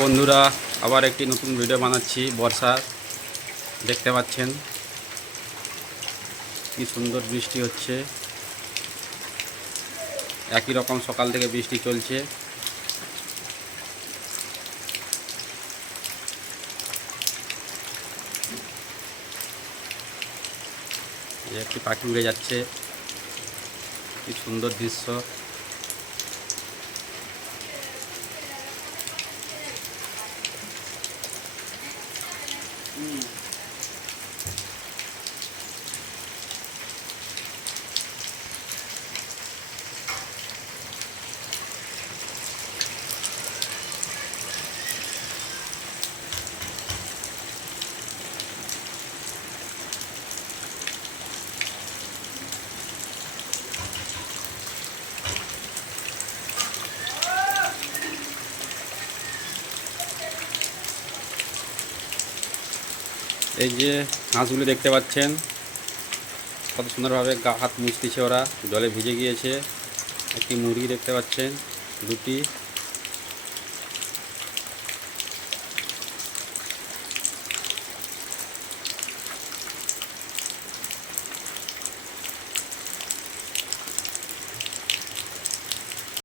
বন্ধুরা, আবার একটি নতুন ভিডিও বানাচ্ছি। বর্ষা দেখতে পাচ্ছেন কি সুন্দর বৃষ্টি হচ্ছে। একই রকম সকাল থেকে বৃষ্টি চলছে। একটি পাখি উড়ে যাচ্ছে, কি সুন্দর দৃশ্য। এই যে হাঁসগুলো দেখতে পাচ্ছেন, কত সুন্দরভাবে হাত মুছতেছে। ওরা জলে ভিজে গিয়েছে। একটি মুরগি দেখতে পাচ্ছেন, দুটি।